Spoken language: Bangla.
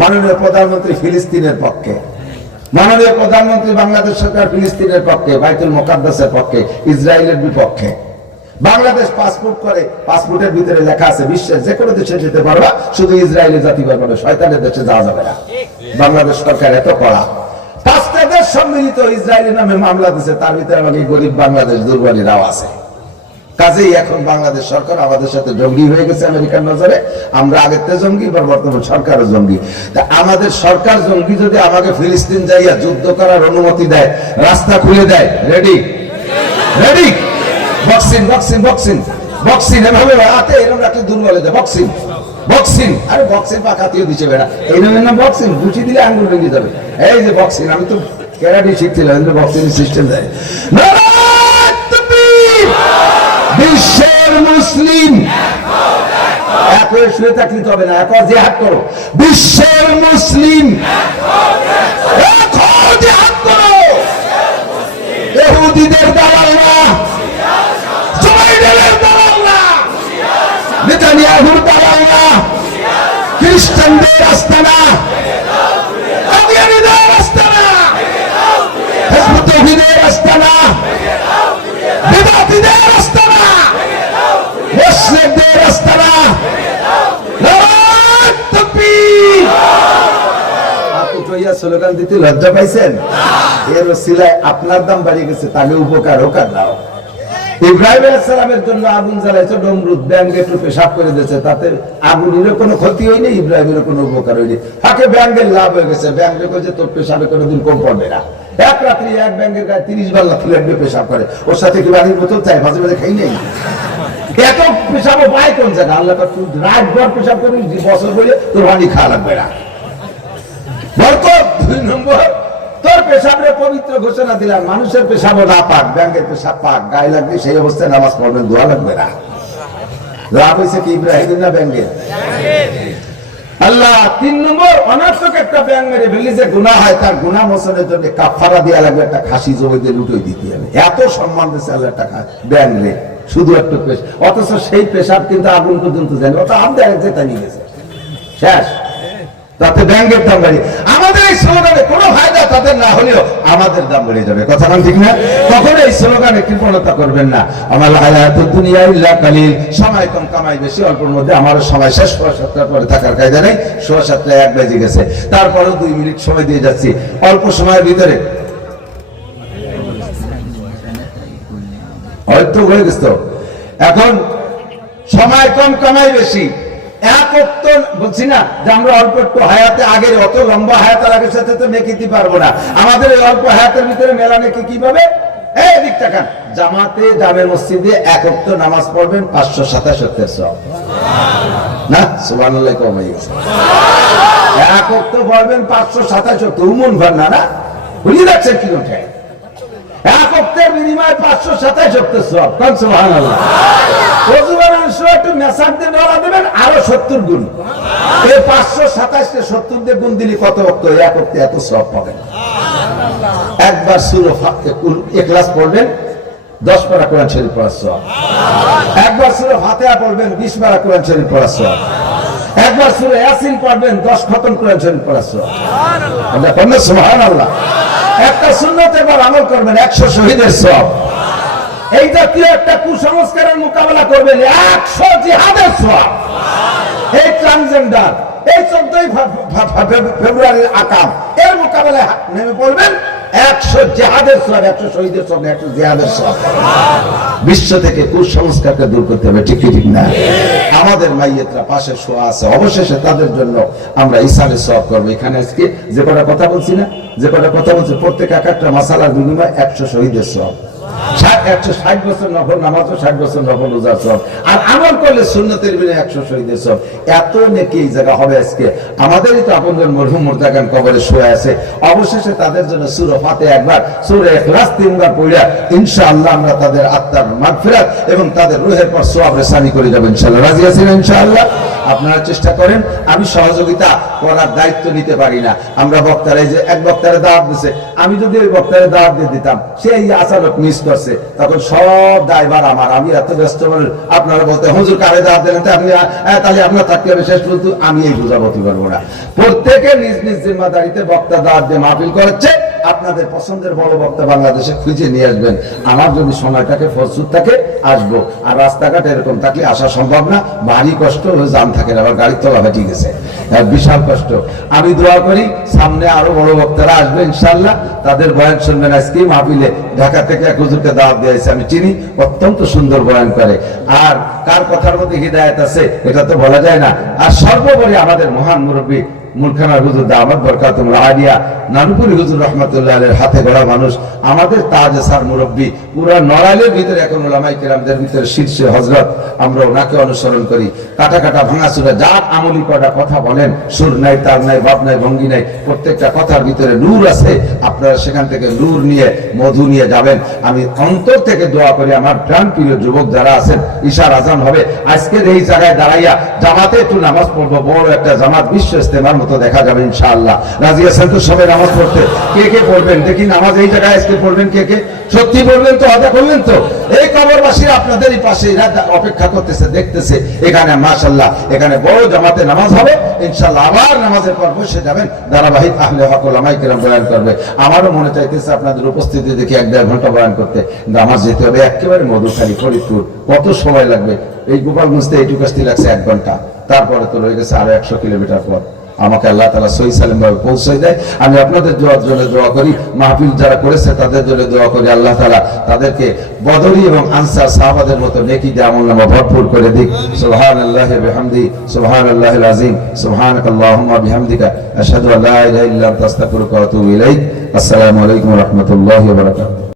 মাননীয় প্রধানমন্ত্রী ফিলিস্তিনের পক্ষে, মাননীয় প্রধানমন্ত্রী বাংলাদেশ সরকার ফিলিস্তিনের পক্ষে, বাইতুল মুকাদ্দাসের পক্ষে, ইসরায়েলের বিপক্ষে। বাংলাদেশ পাসপোর্ট করে, পাসপোর্টের ভিতরে লেখা আছে বিশ্বের যে কোনো দেশে যেতে পারবা, শুধু ইসরায়েলে জাতি পারবে না, শয়তানের দেশে যাওয়া যাবে না। বাংলাদেশ সরকার এত কড়া। 5টা দেশ সম্মিলিত ইসরায়েলের নামে মামলা দিচ্ছে, তার ভিতরে আমাকে গরিব বাংলাদেশ দুর্বলীরাও আছে। কাজেই এখন বাংলাদেশ সরকার আমাদের সাথে জঙ্গি হয়ে গেছে আমেরিকার নজরে। আমরা আগের থেকে জঙ্গি, বর্তমান সরকারও জঙ্গি। তা আমাদের সরকার জঙ্গি যদি আমাকে ফিলিস্তিন যাইয়া যুদ্ধ করার অনুমতি দেয়, রাস্তা খুলে দেয়, ready ready, boxing boxing boxing boxing, এভাবে হাতে এরকম রাখলে দুর্বল দেয়, বক্সিং বক্সিং। আরে বক্সিং পাকাতিও দিচ্ছে বেড়া, এই নামের নাম বক্সিং, গুছি দিলে আঙ্গুল ভেঙে যাবে। এই যে বক্সিং, আমি তো ক্যারাটে শিখছিলাম, বক্সিং সিস্টেম দেয়। বিশ্বের মুসলিম এক হয়ে শুয়ে থাকলে হবে না, এক জিহাদ করো। বিশ্বের মুসলিম এক হয়ে জিহাদ করো। ইহুদিদের দালাল না, ইসরায়েলের দালাল না, নেতানিয়াহুর দালাল না, খ্রিস্টানদের আস্তানা, কাদিয়ানীদের আস্তানা, হিজবুত তাওহীদের আস্তানা, বিদাতীদের আস্তানা, মুসলিমদের আস্তানা। আপনি কইয়া স্লোগান দিতে লজ্জা পাইছেন? এর ওসিলায় আপনার দাম বাড়িয়ে গেছে, তাকে উপকার হোক আর দাও। ইব্রাহিম আলাইহিস সালামের জন্য আগুন জ্বালাইছে নমরুদ, ব্যাঙে একটু পেশাব করে দিয়েছে, তাতে আগুনের কোনো ক্ষতি হয়নি, ইব্রাহিমের কোনো উপকার হয়নি। তাকে ব্যাঙের লাভ হয়ে গেছে। ব্যাঙে কইছে তোর পেশাবে কোনোদিন কম পড়বে না। এক রাত্রি এক ব্যাঙের গায়ে 30 বার লাথি লাগবে পেশাব করে, ওর সাথে কি বাড়ির বোতল চাই, মাঝে মাঝে খাই নেই। এত পেশাবও পায় কোন জায়গা? আল্লাহ রাত ভর পেশাব করে বছর বলে তোর পানি খাওয়া লাগবে না। বরকত 2 নম্বর, তোর পেশাবে পবিত্র ঘোষণা দিলাম, মানুষের পেশাবও না পাক, ব্যাংকের পেশাব পাক, গায়ে লাগবে সেই অবস্থায় নামাজ পড়বেন, দোয়া লাগবে না। লাভ হয়েছে কি ইব্রাহিম না ব্যাংকের? আল্লাহ 3 নম্বর, অনার্থক একটা ব্যাং মেরে ফেললে যে গুনাহ হয়, তার গুনাহ মোচনের জন্য কাফারা দেয়া লাগবে, একটা খাসি জমিতে লুটোই দিতে হবে। এত সম্মান দিচ্ছে আল্লাহ টাকা ব্যাং রে, শুধু একটু পেশা, অথচ সেই পেশাব কিন্তু আগুন পর্যন্ত জানি, অত আমাদের এক যেটা নিয়ে গেছে শেষ। তাতে ব্যাংকের দাম বাড়িয়ে, আমাদের এই স্লোগানে কোনো ফায়দা তাদের না হলেও আমাদের দাম বেড়ে যাবে। কথা বল ঠিক না? তখন এই স্লোগানে কৃপণতা করবেন না। আমার হায়াতুদ দুনিয়া ইল্লা কালিল, সময় কম কামাই বেশি, অল্পের মধ্যে আমার সময় শেষ। 7টার পরে থাকার কায়দা নেই, 7:15 1 বেজে গেছে, তারপরেও 2 মিনিট সময় দিয়ে যাচ্ছি। অল্প সময়ের ভিতরে হয়তো হয়ে গেছে। এখন সময় কম কামাই বেশি, এক ওয়াক্ত বলছি না যে আমরা অল্প একটু হায়াতে, আগের অত লম্বা হায়াত আগের সাথে তো নেকিতে পারবো না। আমাদের এই অল্প হায়াতের ভিতরে মেলা নেকি কিভাবে? এই দিক তাকান, জামাতে জামে মসজিদে এক ওয়াক্ত নামাজ পড়বেন 527 সওয়াব না, সুবহানাল্লাহ কম হয়ে গেছে। এক ওয়াক্ত পড়বেন 527, উমুন ভার না, না বুঝে যাচ্ছেন কি ওঠে? এক ওয়াক্তের বিনিময়ে 527 সওয়াব, কোন সুবহানাল্লাহ। ওযু করার সময় একটু মেসাজ দিয়ে ডলা দেবেন, আরো 70 গুণ। এই 527 কে 70 দিয়ে গুণ দিলে কত ওয়াক্ত? এক ওয়াক্তে এত সওয়াব পাবেন। একবার সূরা ইখলাস পড়বেন, 10 পারা কোরআন শরীফ পড়ার সওয়াব। একবার সূরা ফাতিহা পড়বেন, 20 পারা কোরআন শরীফ পড়ার সওয়াব। একবার সূরা ইয়াসিন পড়বেন, 10 খতম কোরআন শরীফ পড়ার সওয়াব। আল্লাহ বলেন সুবহানাল্লাহ। একটা সুন্নতের পর আমল করবেন, 100 শহীদের সওয়াব। এই জাতীয় একটা কুসংস্কারের মোকাবেলা করবেন, 100 জিহাদের সওয়াব। এই ট্রান্সজেন্ডার, এই 14 ফেব্রুয়ারির আকাম, এর মোকাবেলায় নেমে পড়বেন, 100 জিহাদের সওয়াব, 100 শহীদের সওয়াব, 100 জিহাদের সওয়াব। বিশ্ব থেকে কুসংস্কারকে দূর করতে হবে, ঠিক ঠিক না? আমাদের মাইয়েতরা পাশে শোয়া আছে, অবশেষে তাদের জন্য আমরা ইসারের সওয়াব করবো। এখানে আজকে যে কটা কথা বলছি না, যে কটা কথা বলছি, প্রত্যেক একটা মাসালার বিনিময়ে 100 শহীদের সওয়াব। 160 বছর নফল নামাজ, 60 বছর নফল রোজা সওয়াব, আর আমল করলে সুন্নতের বিনা 100 শহীদের সওয়াব। এত নেকি এই জায়গা হবে আজকে। আমাদেরই তো আপনজন মরহুম মুরতাগান কবরে শুয়ে আছে, অবশেষে তাদের জন্য সূরা ফাতিহা একবার, সূরা ইখলাস 3 বার পড়া ইনশাআল্লাহ আমরা তাদের আত্মার মাগফিরাত এবং তাদের রূহের পর সওয়াব রেসানি করে যাব ইনশাআল্লাহ। রাজি আছেন ইনশাআল্লাহ? আপনারা চেষ্টা করেন। আমি সহযোগিতা করার দায়িত্ব নিতে পারি না। আমরা বক্তারা, যে এক বক্তারে দাওয়াত দিছে, আমি যদি ওই বক্তারে দাওয়াত দিয়ে দিতাম, সেই আচানক মিস মিস করছে, তখন সব দায়ভার আমার। আমি এত ব্যস্ত বলেন, আপনারা বলতে হুজুর কারে দাওয়াত দিলেন, আপনি তাহলে আপনার থাকতে হবে শেষ পর্যন্ত, আমি এই বুঝাবতি পারবো না। প্রত্যেকে নিজ নিজ জিম্মাদারিতে বক্তা দাওয়াত দিয়ে মাহফিল করেছে। আপনাদের পছন্দের বড় বক্তা বাংলাদেশে খুঁজে নিয়ে আসবেন। আমার যদি সময়টাকে প্রস্তুত থাকে আসবো, আর রাস্তাঘাট এরকম থাকলে আসা সম্ভব না, ভারী কষ্ট, জাম থাকে, আবার গাড়ির তলা ফেটে গেছে, বিশাল কষ্ট। আমি দোয়া করি সামনে আরো বড় বক্তারা আসবে ইনশাআল্লাহ, তাদের বয়ান শুনবেন। আজকে মাহফিলে ঢাকা থেকে এক হুজুরকে দাওয়াত দিয়েছে, আমি চিনি, অত্যন্ত সুন্দর বয়ান করে। আর কার কথার মধ্যে হিদায়াত আছে এটা তো বলা যায় না। আর সর্বোপরি আমাদের মহান মুরব্বী মুলখানা হুজুর দাওয়াত বরকাতুল আলিয়া নানুপুরি হুজুর রাহমাতুল্লাহ আলাইহির হাতে গড়া মানুষ, আমাদের তাজ সার মুরব্বী, পুরা নড়াইলের ভিতরে এখন উলামায়ে কেরামদের ভিতরে শীর্ষে হযরত, আমরা ওনাকে অনুসরণ করি। কাটা কাটা ভাঙাচুরা যা আমলি কটা কথা বলেন, সুর নাই, তার নাই, ভাব নাই, ভঙ্গি নাই, প্রত্যেকটা কথার ভিতরে নূর আছে। আপনারা সেখান থেকে নূর নিয়ে, মধু নিয়ে যাবেন। আমি অন্তর থেকে দোয়া করি আমার প্রাণ প্রিয় যুবক যারা আছেন, ঈশার আজান হবে, আজকের এই জায়গায় দাঁড়াইয়া জামাতে একটু নামাজ পড়বো, বড় একটা জামাত বিশ্ব ইস্তেমার মতো দেখা যাবে ইনশাআল্লাহ। রাজি আছেন তো সবাই নামাজ পড়তে? কে কে পড়বেন দেখি নামাজ এই জায়গায় আজকে পড়বেন? কে কে সত্যি পড়বেন তো? আদা করলেন তো? এই কবরবাসীরা আপনাদেরই পাশে অপেক্ষা করতেছে, দেখতেছে। এখানে মাশাআল্লাহ এখানে বড় জামাতে নামাজ হবে ইনশাআল্লাহ। আবার নামাজের পর বসে যাবেন, ধারাবাহিক আহলে হক ওলামায়ে কেরাম বয়ান করবে। আমারও মনে চাইতেছে আপনাদের উপস্থিতি দেখি 1-1.5 ঘন্টা বয়ান করতে, কিন্তু আমার যেতে হবে একেবারে মধুখালী, ফরিদপুর। কত সময় লাগবে? এই গোপালগঞ্জ থেকে এইটুকু আসতে লাগছে 1 ঘন্টা, তারপরে তো রয়ে গেছে আরো 100 কিলোমিটার পর। আমাকে আল্লাহ তাআলা সহি সালিম ভাবে পৌঁছে দেয়। আমি আপনাদের জন্য দোয়া করি, মাহফিল যারা করেছে তাদের জন্য দোয়া করি, আল্লাহ তাআলা তাদেরকে বদরি এবং আনসার সাহাবাদের মতো নেকি দিয়ে আমলনামা ভরপুর করে দিক। সুবহানাল্লাহি ওয়া বিহামদিহি, সুবহানাল্লাহিল আযীম, সুবহানাকাল্লাহুম্মা বিহামদিকা, আশহাদু আল্লা ইলাহা ইল্লা আনতা, আস্তাগফিরুকা ওয়া আতুবু ইলাইক। আসসালামু আলাইকুম ওয়া রাহমাতুল্লাহি ওয়া বারাকাতুহু।